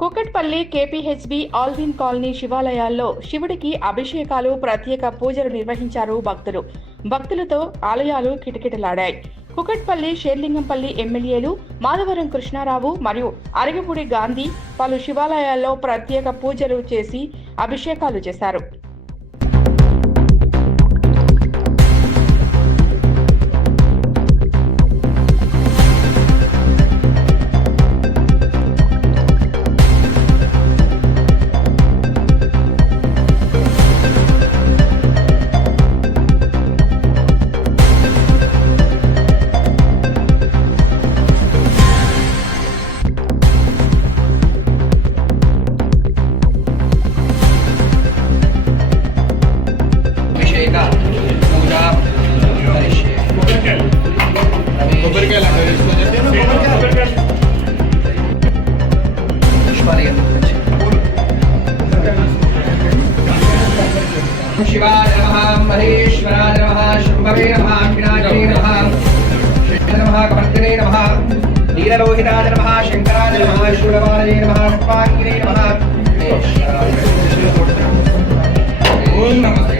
Kukatpally KPHB Allwyn colony శివాలయాల్లో శివుడికి అభిషేకాలు ప్రత్యేక పూజలు నిర్వహించారు భక్తులు. భక్తులతో ఆలయాలు కిటకిటలాడాయి. కుకట్పల్లి షేర్లింగంపల్లి ఎమ్మెల్యేలు మాధవరం కృష్ణారావు మరియు అరగపూడి గాంధీ పలు శివాలయాల్లో ప్రత్యేక పూజలు చేసి అభిషేకాలు చేశారు. शिवाय नमः। महेश्वराय नमः शम्भवे नमः अखिलाजने नमः नमः कर्तने नमः नीललोहिताय नमः शङ्कराय नमः शूलवालये नमः कपाङ्गिने नमः ॐ नमस्ते